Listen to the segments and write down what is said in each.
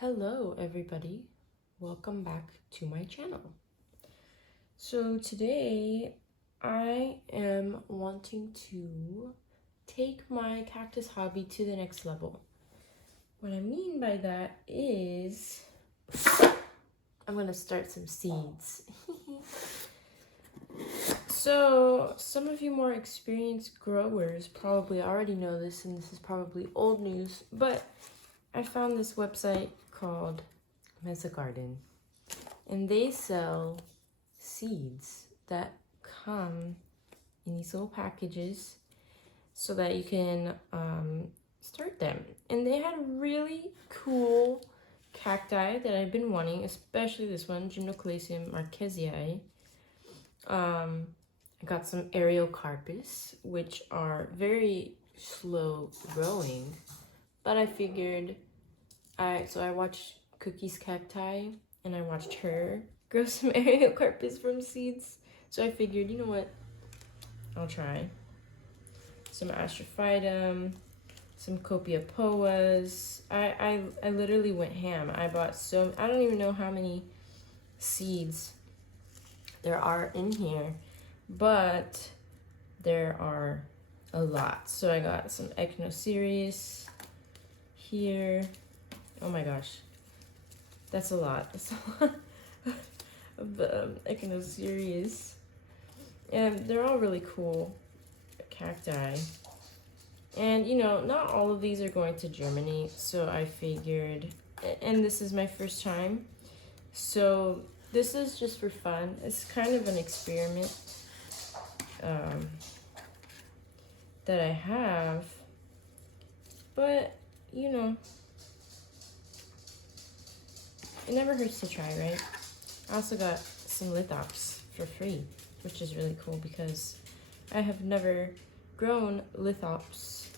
Hello everybody, welcome back to my channel. So today I am wanting to take my cactus hobby to the next level. What I mean by that is I'm gonna start some seeds. So some of you more experienced growers probably already know this, and this is probably old news, but I found this website called Mesa Garden, and they sell seeds that come in these little packages so that you can start them. And they had really cool cacti that I've been wanting, especially this one, Gymnoclasium marquesii. I got some Areocarpus, which are very slow growing, but I figured so I watched Cookie's Cacti, and I watched her grow some Areocarpus from seeds. So I figured, you know what? I'll try. Some Astrophytum, some Copiapoas. I literally went ham. I bought I don't even know how many seeds there are in here, but there are a lot. So I got some Echinocereus here. Oh my gosh, that's a lot. That's a lot of Echinocereus. And they're all really cool cacti. And you know, not all of these are going to germinate, so I figured, and this is my first time, so this is just for fun. It's kind of an experiment that I have, but you know, it never hurts to try, right? I also got some lithops for free, which is really cool because I have never grown lithops.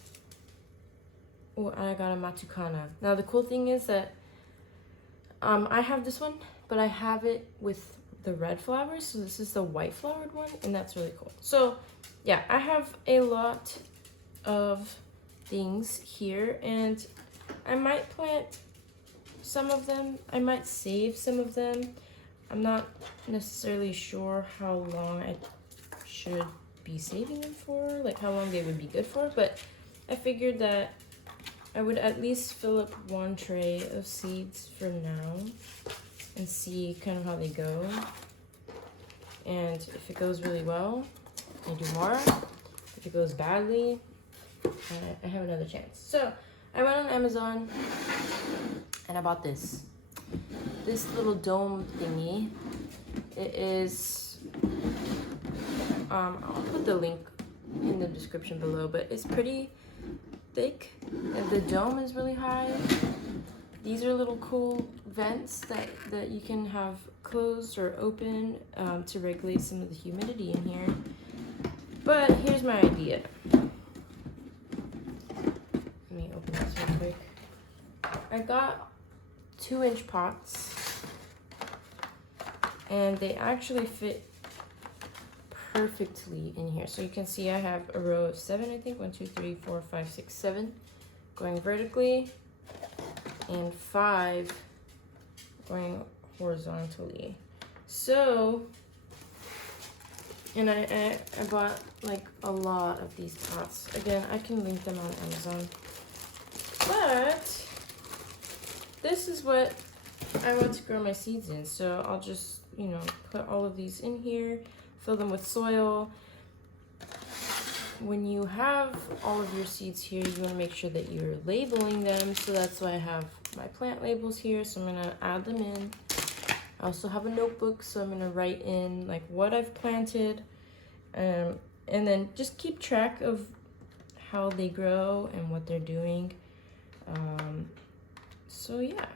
Oh, and I got a Matukana. Now the cool thing is that I have this one, but I have it with the red flowers, so this is the white flowered one, and that's really cool. So yeah, I have a lot of things here, and I might plant some of them. I might save some of them. I'm not necessarily sure how long I should be saving them for, like how long they would be good for, but I figured that I would at least fill up one tray of seeds for now and see kind of how they go. And if it goes really well, I do more. If it goes badly, I have another chance. So I went on Amazon and I bought this little dome thingy. It is I'll put the link in the description below, but it's pretty thick and the dome is really high. These are little cool vents that you can have closed or open to regulate some of the humidity in here. But here's my idea. Let me open this real quick. I got 2-inch pots, and they actually fit perfectly in here. So you can see I have a row of 7, I think. 1, 2, 3, 4, 5, 6, 7 going vertically, and 5 going horizontally. So, and I bought like a lot of these pots. Again, I can link them on Amazon. But this is what I want to grow my seeds in. So I'll just, you know, put all of these in here, fill them with soil. When you have all of your seeds here, you want to make sure that you're labeling them. So that's why I have my plant labels here. So I'm going to add them in. I also have a notebook, so I'm going to write in like what I've planted, and then just keep track of how they grow and what they're doing. So yeah,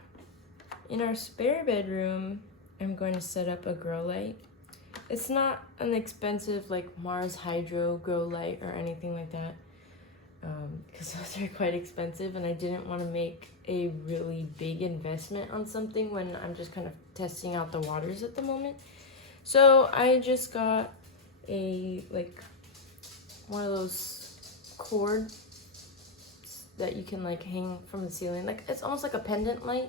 in our spare bedroom, I'm going to set up a grow light. It's not an expensive like Mars Hydro grow light or anything like that, because those are quite expensive, and I didn't want to make a really big investment on something when I'm just kind of testing out the waters at the moment. So I just got one of those cords that you can like hang from the ceiling. Like it's almost like a pendant light,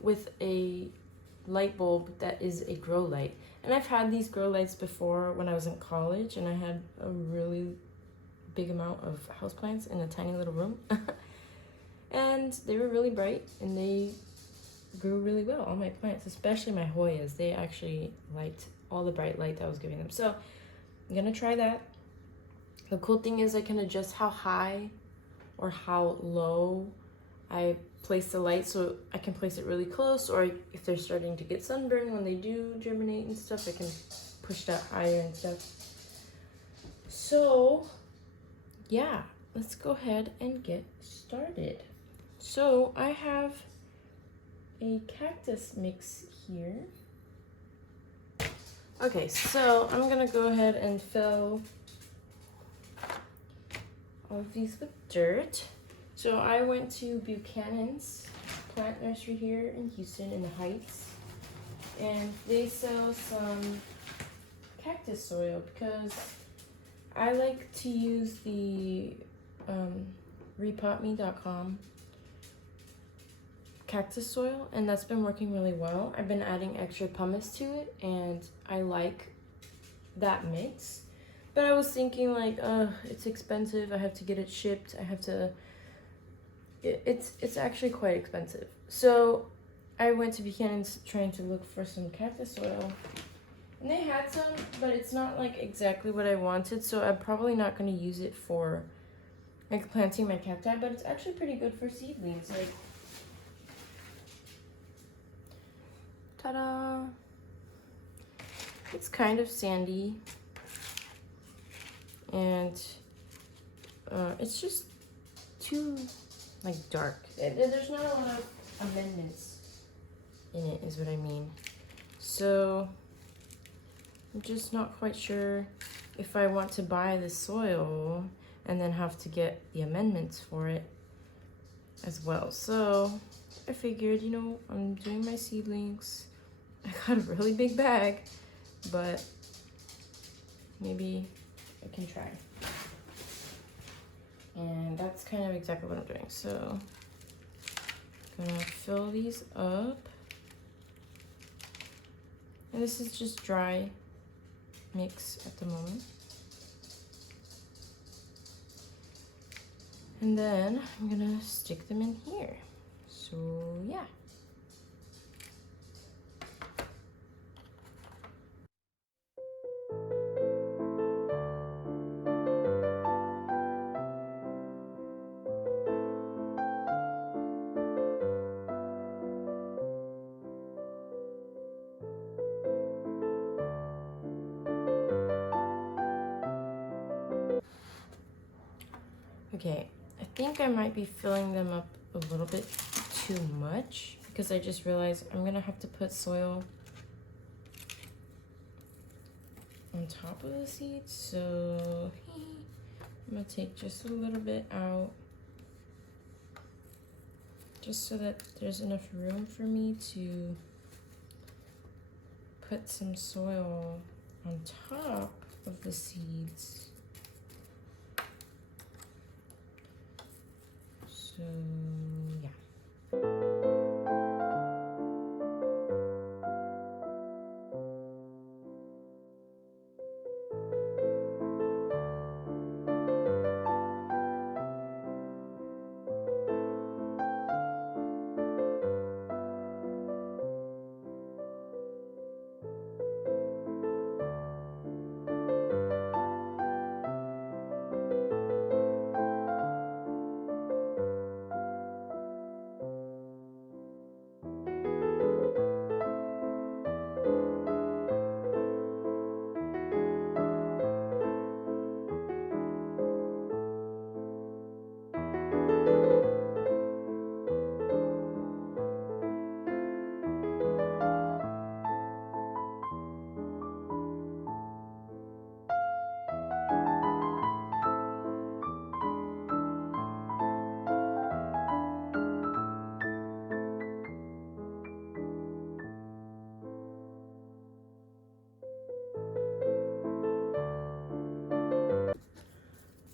with a light bulb that is a grow light. And I've had these grow lights before when I was in college, and I had a really big amount of houseplants in a tiny little room. And they were really bright, and they grew really well, all my plants, especially my Hoyas. They actually liked all the bright light that I was giving them. So I'm gonna try that. The cool thing is I can adjust how high or how low I place the light, so I can place it really close, or if they're starting to get sunburned when they do germinate and stuff, I can push that higher and stuff. So yeah, let's go ahead and get started. So I have a cactus mix here. Okay, so I'm gonna go ahead and fill all of these with dirt. So I went to Buchanan's plant nursery here in Houston in the Heights, and they sell some cactus soil because I like to use the repotme.com cactus soil, and that's been working really well. I've been adding extra pumice to it, and I like that mix. But I was thinking like, it's expensive. I have to get it shipped. I have to. It's actually quite expensive. So I went to Buchanan's trying to look for some cactus soil, and they had some, but it's not like exactly what I wanted. So I'm probably not going to use it for like planting my cacti. But it's actually pretty good for seedlings. Like, ta-da! It's kind of sandy, and it's just too like dark. There's not a lot of amendments in it, is what I mean. So I'm just not quite sure if I want to buy the soil and then have to get the amendments for it as well. So I figured, you know, I'm doing my seedlings. I got a really big bag, but maybe I can try. And that's kind of exactly what I'm doing. So I'm gonna fill these up. And this is just dry mix at the moment. And then I'm gonna stick them in here. So yeah. Okay, I think I might be filling them up a little bit too much because I just realized I'm gonna have to put soil on top of the seeds. So I'm gonna take just a little bit out just so that there's enough room for me to put some soil on top of the seeds. So yeah.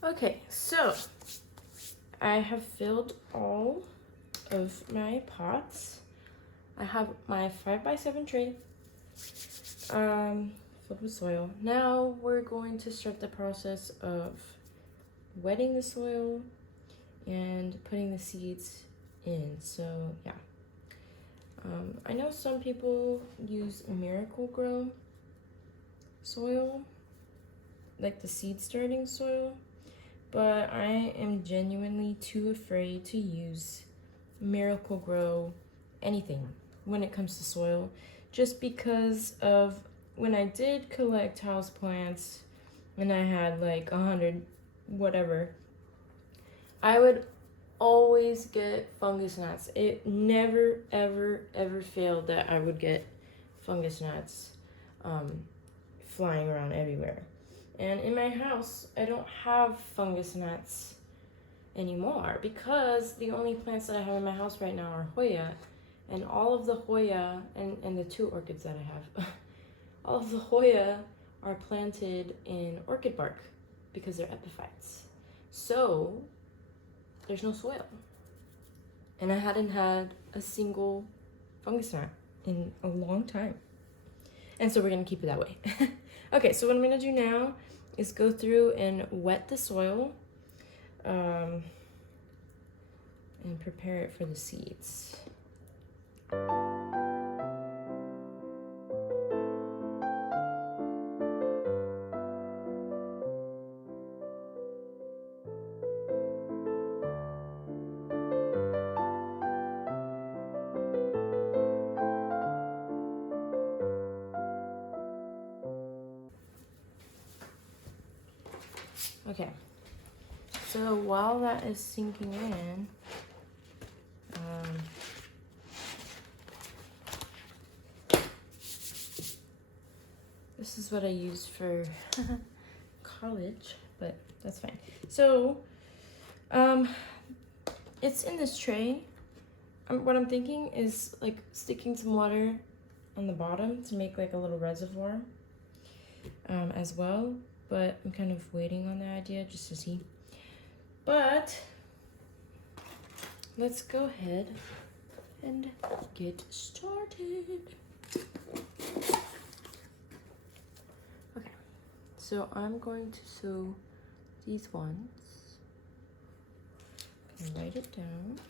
Okay, so I have filled all of my pots. I have my 5x7 tray filled with soil. Now we're going to start the process of wetting the soil and putting the seeds in. So yeah, I know some people use Miracle Grow soil, like the seed starting soil, but I am genuinely too afraid to use Miracle Grow anything when it comes to soil, just because of when I did collect houseplants and I had like 100 whatever, I would always get fungus gnats. It never ever failed that I would get fungus gnats flying around everywhere. And in my house, I don't have fungus gnats anymore because the only plants that I have in my house right now are Hoya, and all of the Hoya and the 2 orchids that I have, all of the Hoya are planted in orchid bark because they're epiphytes. So there's no soil. And I hadn't had a single fungus gnat in a long time. And so we're gonna keep it that way. Okay, so what I'm gonna do now is go through and wet the soil and prepare it for the seeds. Okay, so while that is sinking in, this is what I use for college, but that's fine. So, it's in this tray. What I'm thinking is like sticking some water on the bottom to make like a little reservoir as well. But I'm kind of waiting on the idea just to see. But let's go ahead and get started. Okay, so I'm going to sow these ones and write it down.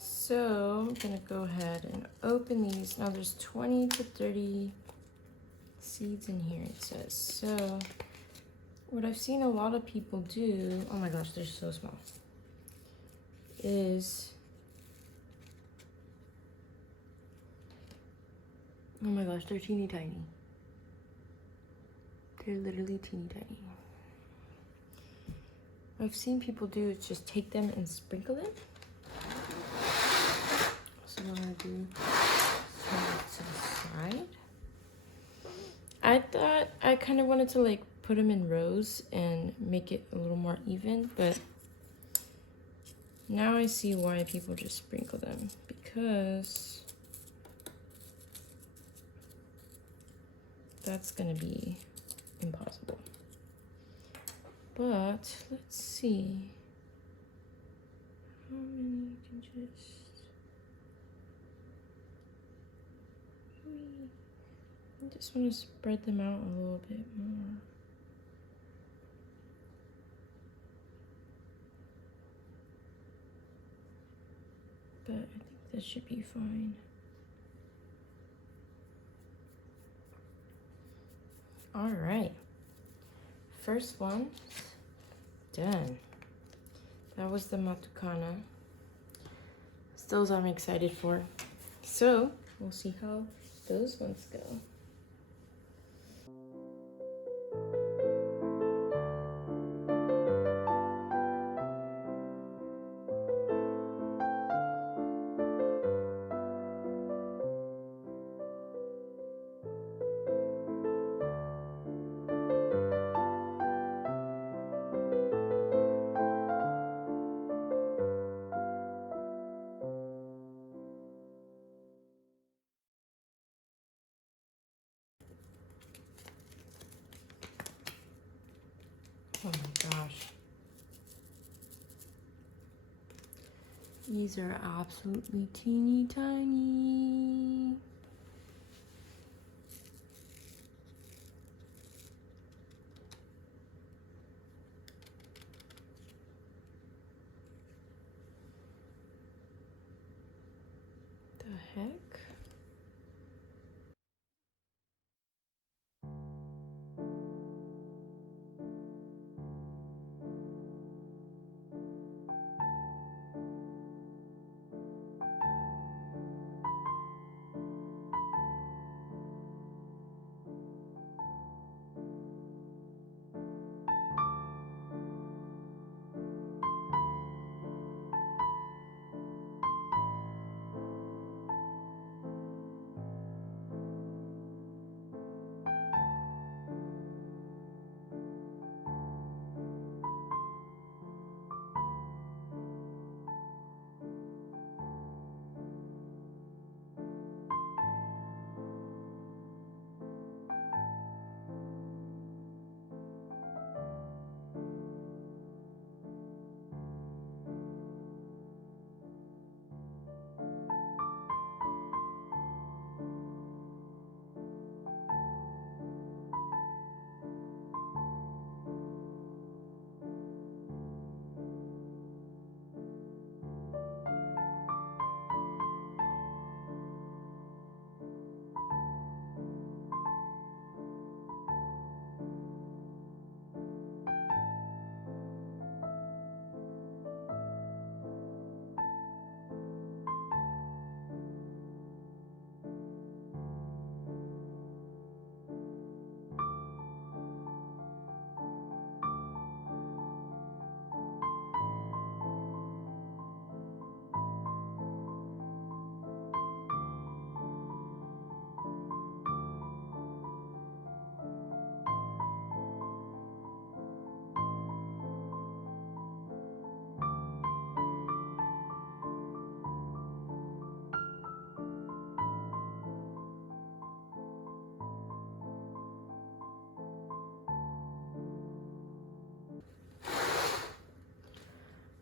So I'm gonna go ahead and open these. Now there's 20 to 30 seeds in here, it says. So what I've seen a lot of people do, oh my gosh, they're so small, is, oh my gosh, they're teeny tiny. They're literally teeny tiny. What I've seen people do is just take them and sprinkle them. So what I'm gonna do is turn it to the side. I thought I kind of wanted to like put them in rows and make it a little more even, but now I see why people just sprinkle them, because that's gonna be impossible. But let's see how many can just. I just want to spread them out a little bit more. But I think this should be fine. All right. First one done. That was the Matukana. Those I'm excited for. So we'll see how those ones go. Oh my gosh. These are absolutely teeny tiny. The heck?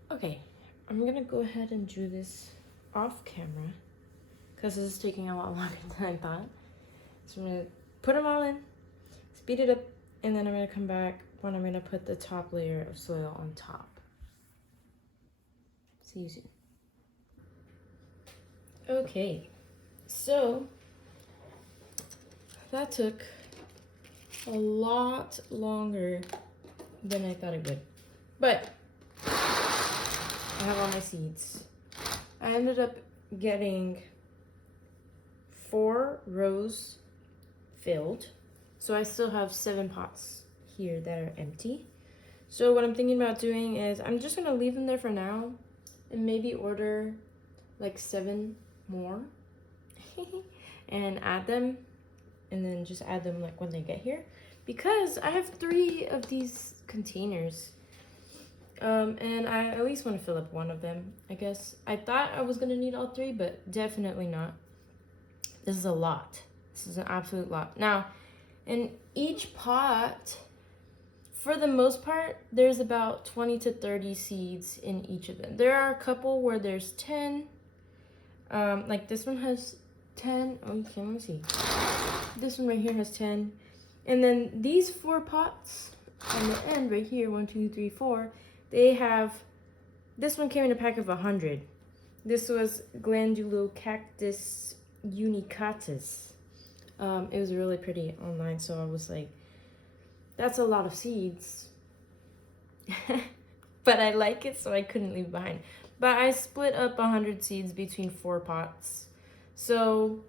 Okay, I'm gonna go ahead and do this off camera because this is taking a lot longer than I thought. So I'm gonna put them all in, speed it up, and then I'm gonna come back when I'm gonna put the top layer of soil on top. See you soon. Okay, so that took a lot longer than I thought it would, but I have all my seeds. I ended up getting 4 rows filled, so I still have 7 pots here that are empty. So what I'm thinking about doing is I'm just gonna leave them there for now and maybe order like 7 more and add them, and then just add them like when they get here, because I have 3 of these containers. And I at least want to fill up one of them, I guess. I thought I was gonna need all 3, but definitely not. This is a lot. This is an absolute lot. Now, in each pot, for the most part, there's about 20 to 30 seeds in each of them. There are a couple where there's 10. Like this one has 10. Oh, you can't really see. This one right here has 10. And then these 4 pots on the end right here, 1, 2, 3, 4, they have, this one came in a pack of 100. This was Glandulo Cactus Unicatus. It was really pretty online, so I was like, that's a lot of seeds. But I like it, so I couldn't leave it behind. But I split up 100 seeds between 4 pots. So,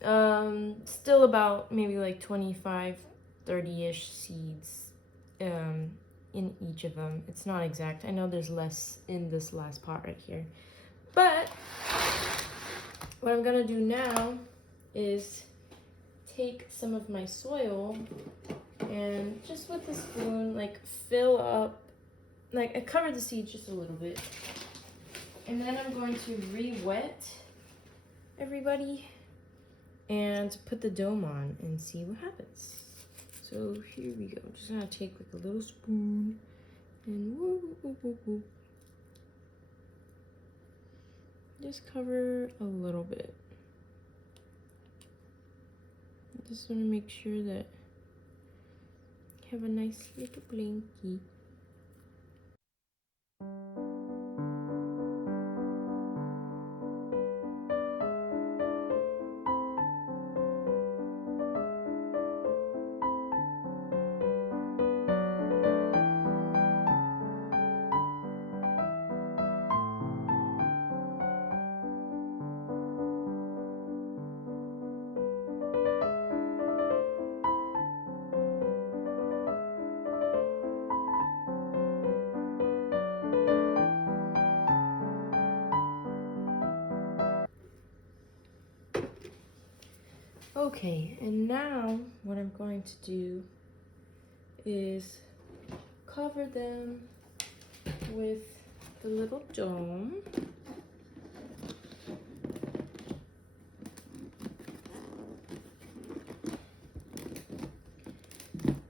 still about maybe like 25, 30-ish seeds in each of them. It's not exact. I know there's less in this last pot right here. But what I'm gonna do now is take some of my soil and just with the spoon, like fill up, like I covered the seeds just a little bit. And then I'm going to re-wet everybody and put the dome on and see what happens. So here we go. I'm just gonna take like a little spoon and woo, woo, woo, woo. Just cover a little bit. I just want to make sure that you have a nice little blankie. Okay, and now what I'm going to do is cover them with the little dome.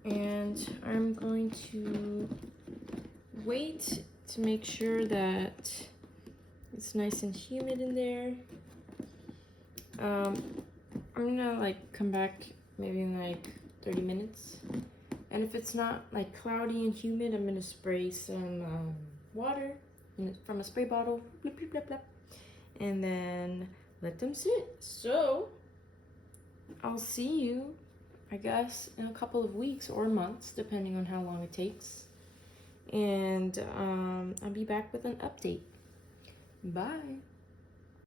And I'm going to wait to make sure that it's nice and humid in there. I'm gonna like come back maybe in like 30 minutes. And if it's not like cloudy and humid, I'm gonna spray some water from a spray bottle, blip, blip, blip, blip, and then let them sit. So I'll see you, I guess, in a couple of weeks or months, depending on how long it takes. And I'll be back with an update. Bye.